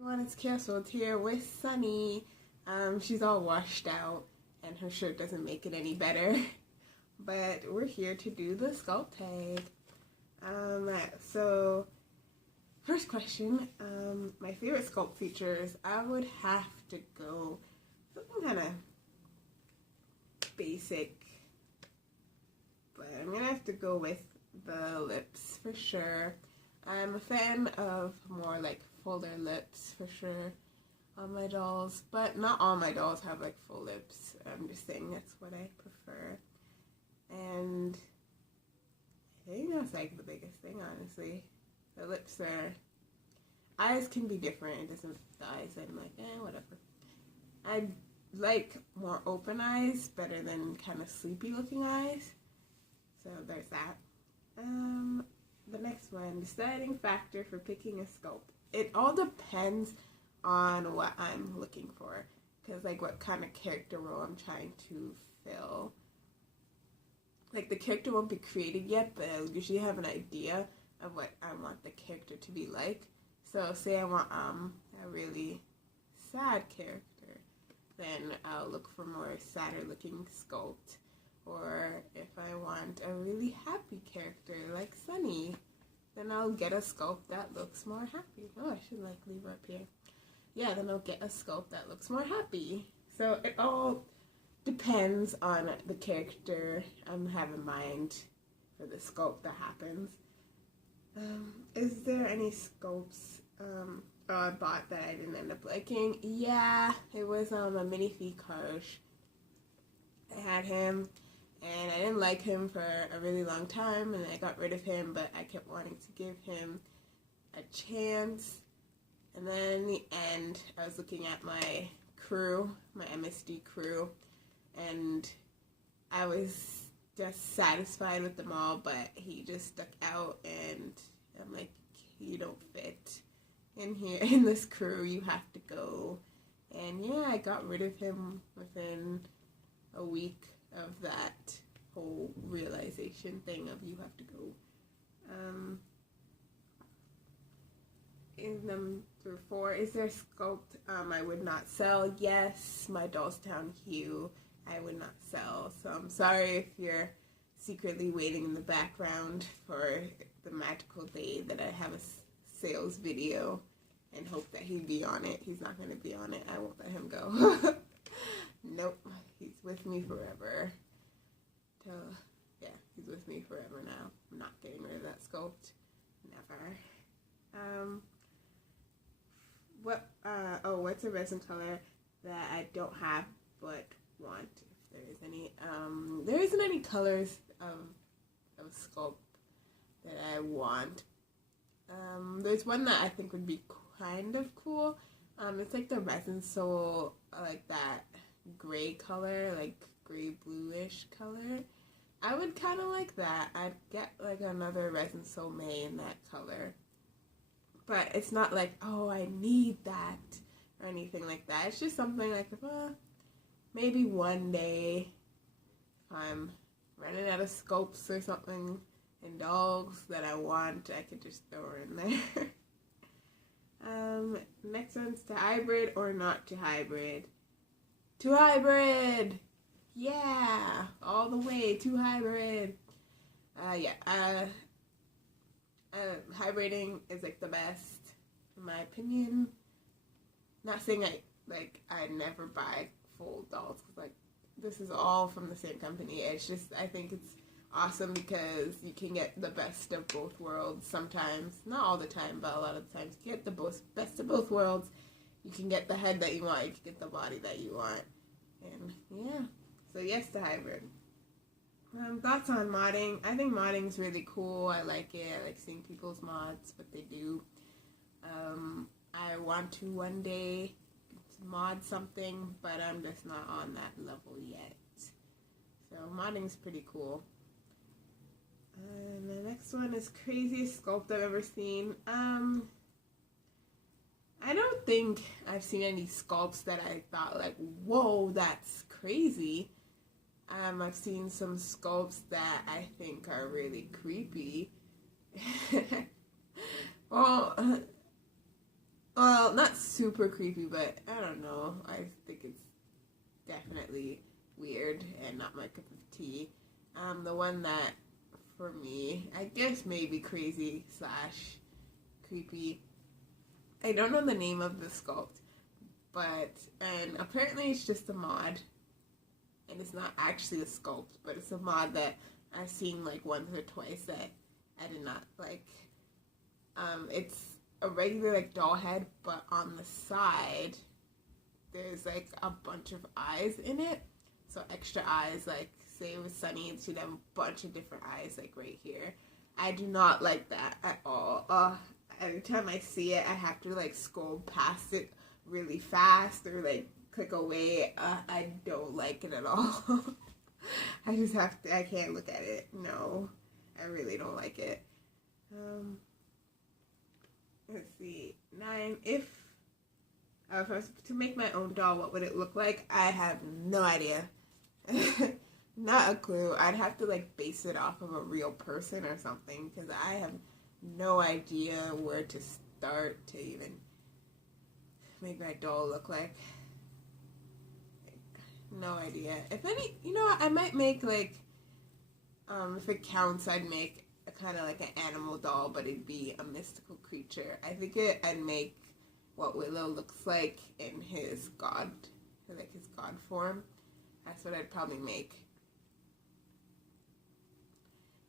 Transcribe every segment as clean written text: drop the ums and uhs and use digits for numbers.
Everyone, it's Castle here with Sunny. She's all washed out and her shirt doesn't make it any better. But we're here to do the sculpt tag. So first question, my favorite sculpt features, I would have to go something kind of basic, but I'm gonna have to go with the lips for sure. I'm a fan of more like fuller lips for sure on my dolls, but not all my dolls have like full lips. I'm just saying that's what I prefer. And I think that's like the biggest thing, honestly. The lips are, eyes can be different. It doesn't, the eyes I'm like, whatever. I like more open eyes better than kind of sleepy looking eyes. So there's that. The next one, deciding factor for picking a sculpt. It all depends on what I'm looking for, because like what kind of character role I'm trying to fill. Like the character won't be created yet, but I'll usually have an idea of what I want the character to be like. So say I want a really sad character, then I'll look for more sadder looking sculpt. Or if I want a really happy character like Sunny, then I'll get a sculpt that looks more happy. Oh, I should like leave her up here. Yeah, then I'll get a sculpt that looks more happy. So it all depends on the character I have in mind for the sculpt that happens. Is there any sculpts I bought that I didn't end up liking? Yeah, it was a minifee Karsh. I had him, and I didn't like him for a really long time, and I got rid of him, but I kept wanting to give him a chance. And then in the end, I was looking at my crew, my MSD crew, and I was just satisfied with them all, but he just stuck out, and I'm like, you don't fit in here, in this crew, you have to go. And yeah, I got rid of him within a week of that whole realization thing of you have to go. In number 4, is there a sculpt I would not sell? Yes, my Dollstown Hue I would not sell. So I'm sorry if you're secretly waiting in the background for the magical day that I have a sales video and hope that he'd be on it. He's not going to be on it. I won't let him go. Nope, he's with me forever. Yeah, he's with me forever now. I'm not getting rid of that sculpt. Never. What's a resin color that I don't have but want, if there is any? There isn't any colors of sculpt that I want. There's one that I think would be kind of cool. It's like the Resin Soul, like that gray color, like gray bluish color. I would kind of like that. I'd get like another Resin Soul May in that color. But it's not like, oh, I need that or anything like that. It's just something like, maybe one day if I'm running out of sculpts or something and dolls that I want, I could just throw her in there. Next one's to hybrid or not to hybrid. To hybrid! Yeah! All the way to hybrid. Hybriding is like the best, in my opinion. Not saying I never buy full dolls, because like this is all from the same company. It's just, I think it's awesome because you can get the best of both worlds sometimes. Not all the time, but a lot of the times you get the best of both worlds. You can get the head that you want, you can get the body that you want. And yeah, so yes to hybrid. Thoughts on modding? I think modding's really cool. I like it. I like seeing people's mods, what they do. I want to one day mod something, but I'm just not on that level yet. So modding's pretty cool. And the next one is craziest sculpt I've ever seen. I don't think I've seen any sculpts that I thought like, whoa, that's crazy. I've seen some sculpts that I think are really creepy. Well, well, not super creepy, but I don't know. I think it's definitely weird and not my cup of tea. The one that, for me, I guess maybe crazy slash creepy. I don't know the name of the sculpt, and apparently it's just a mod, and it's not actually a sculpt, but it's a mod that I've seen like once or twice that I did not like. It's a regular like doll head, but on the side there's like a bunch of eyes in it, so extra eyes. Like say it was Sunny, it should have a bunch of different eyes like right here. I do not like that at all. Every time I see it, I have to like scroll past it really fast or like click away. I don't like it at all. I just have to, I can't look at it. No, I really don't like it. Let's see. 9. If I was to make my own doll, what would it look like? I have no idea. Not a clue. I'd have to like base it off of a real person or something, because I have no idea where to start to even make my doll look like. No idea. If any, I might make like, if it counts, I'd make a kind of like an animal doll, but it'd be a mystical creature. I think I'd make what Willow looks like in his god form. That's what I'd probably make.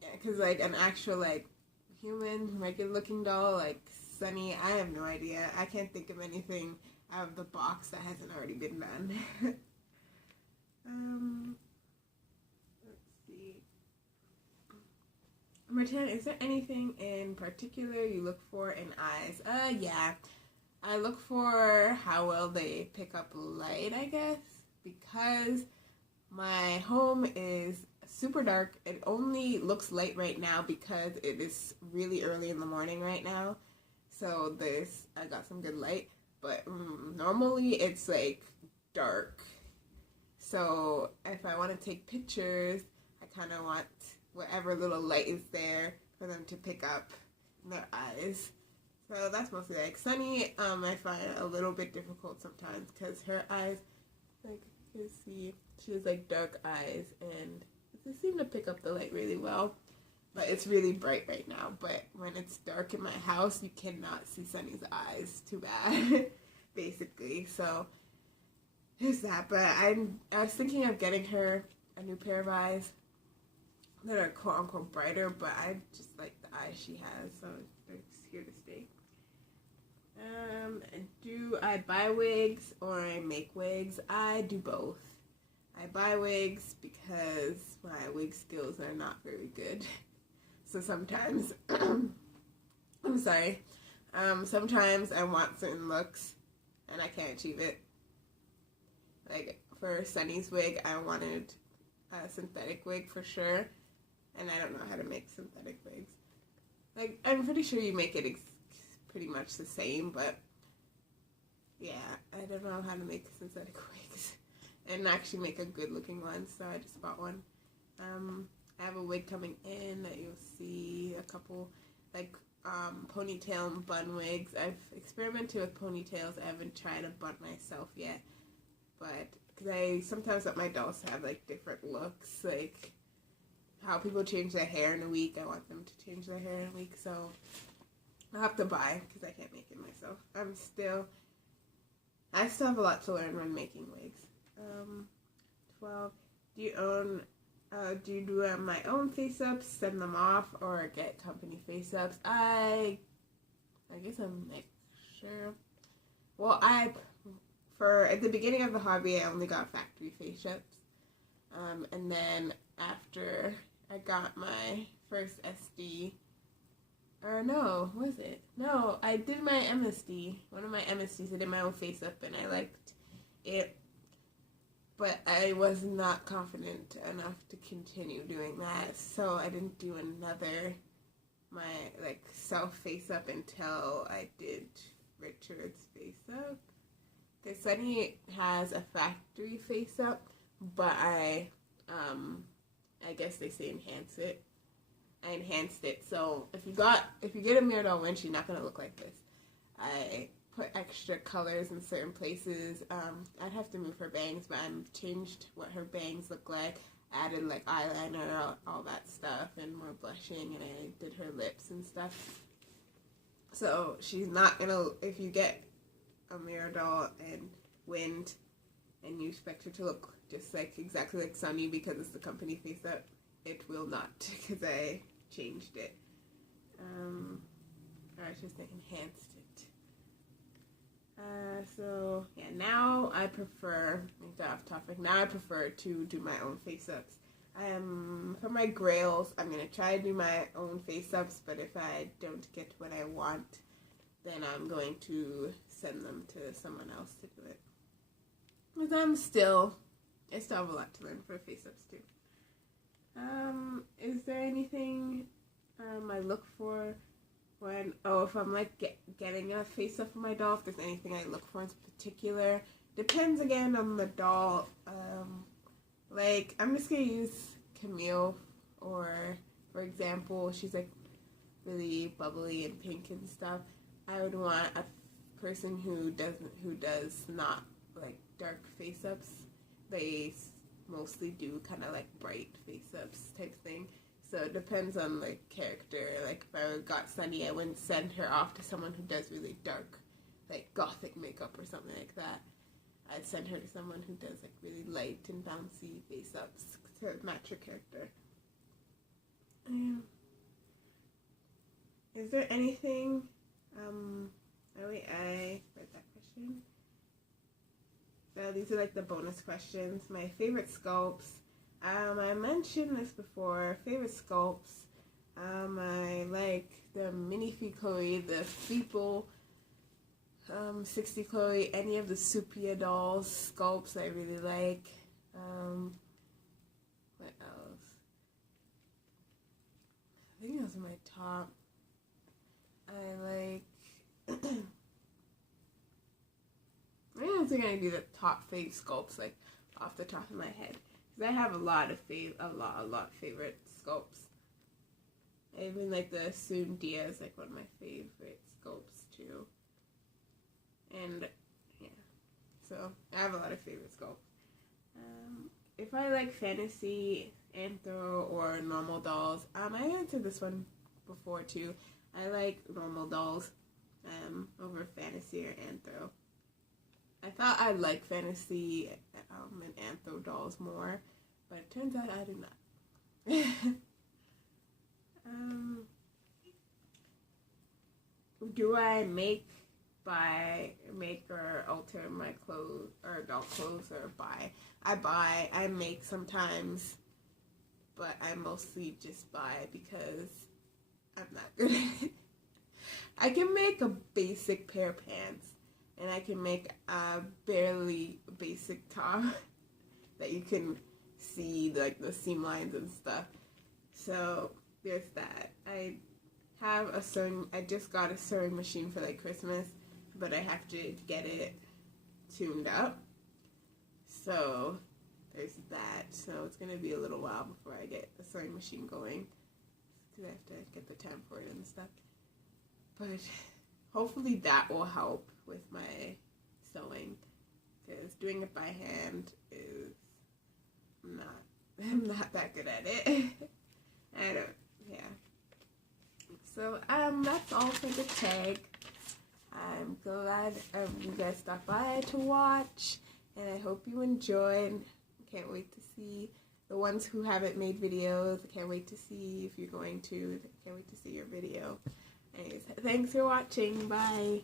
Yeah, because like an actual like human, regular looking doll like Sunny, I have no idea. I can't think of anything out of the box that hasn't already been done. Let's see. Number 10, is there anything in particular you look for in eyes? Yeah. I look for how well they pick up light, I guess, because my home is super dark. It only looks light right now because it is really early in the morning right now. So I got some good light, but normally it's like dark. So if I want to take pictures, I kind of want whatever little light is there for them to pick up in their eyes. So that's mostly like Sunny. I find it a little bit difficult sometimes because her eyes, like you see, she has like dark eyes and they seem to pick up the light really well. But it's really bright right now. But when it's dark in my house, you cannot see Sunny's eyes. Too bad, basically. So there's that. But I was thinking of getting her a new pair of eyes that are quote unquote brighter, but I just like the eyes she has, so it's here to stay. Do I buy wigs or I make wigs? I do both. I buy wigs because my wig skills are not very good. So sometimes, I'm sorry, sometimes I want certain looks and I can't achieve it. Like for Sunny's wig, I wanted a synthetic wig for sure, and I don't know how to make synthetic wigs. Like, I'm pretty sure you make it pretty much the same, but yeah, I don't know how to make synthetic wigs and actually make a good looking one, so I just bought one. I have a wig coming in that you'll see a couple, like, ponytail and bun wigs. I've experimented with ponytails. I haven't tried a bun myself yet, but because I sometimes let my dolls have like different looks, like how people change their hair in a week. I want them to change their hair in a week, so I'll have to buy because I can't make it myself. I still have a lot to learn when making wigs. 12. Do you do my own face-ups, send them off, or get company face-ups? I guess I'm not sure. Well, at the beginning of the hobby, I only got factory face-ups. And then after I got my first SD, or no, was it? No, I did my MSD. One of my MSDs, I did my own face-up, and I liked it. But I was not confident enough to continue doing that, so I didn't do my self face-up until I did Richard's face-up. Because Sunny has a factory face-up, but I guess they say enhance it. I enhanced it, so if you get a mirror doll win, she's not gonna look like this. I put extra colors in certain places. I'd have to move her bangs, but I changed what her bangs look like. Added like eyeliner, all that stuff, and more blushing, and I did her lips and stuff. So she's not gonna, if you get a mirror doll and Wind and you expect her to look just like exactly like Sunny because it's the company face up, it will not, because I changed it. Or I should say enhanced it. So yeah, now I prefer, off topic, now I prefer to do my own face ups. For my grails, I'm going to try to do my own face ups, but if I don't get what I want, then I'm going to send them to someone else to do it. Because I still have a lot to learn for face ups too. Is there anything I look for when, if I'm like getting a face up for my doll, if there's anything I look for in particular? Depends again on the doll. Like, I'm just gonna use Camille, or for example, she's like really bubbly and pink and stuff. I would want a person who does not like dark face ups. They mostly do kind of like bright face ups type thing. So it depends on the character. Like if I got Sunny, I wouldn't send her off to someone who does really dark, like gothic makeup or something like that. I'd send her to someone who does like really light and bouncy face ups to match her character. Is there anything? Wait, I read that question. So these are like the bonus questions. My favorite sculpts. I mentioned this before. Favorite sculpts. I like the Mini Free Chloe, the Feeple, 60 Chloe, any of the Supia dolls sculpts I really like. What else? I think those are my top. I like. I don't think I do the top fave sculpts like off the top of my head, because I have a lot of favorite sculpts. I even like the Soon Dia is like one of my favorite sculpts too. And yeah, so I have a lot of favorite sculpts. If I like fantasy, anthro, or normal dolls, I answered this one before too. I like normal dolls over fantasy or anthro. I thought I like fantasy and anthro dolls more, but it turns out I do not. Do I make or alter my clothes or doll clothes, or buy? I buy. I make sometimes, but I mostly just buy because I'm not good at it. I can make a basic pair of pants, and I can make a barely basic top that you can see like the seam lines and stuff. So there's that. I just got a sewing machine for like Christmas, but I have to get it tuned up. So there's that. So it's gonna be a little while before I get the sewing machine going, because I have to get the temp for it and stuff. But hopefully that will help with my sewing, because doing it by hand is I'm not that good at it. So that's all for the tag. I'm glad you guys stopped by to watch, and I hope you enjoyed. Can't wait to see the ones who haven't made videos. I can't wait to see if you're going to. Can't wait to see your video. Anyways, thanks for watching. Bye.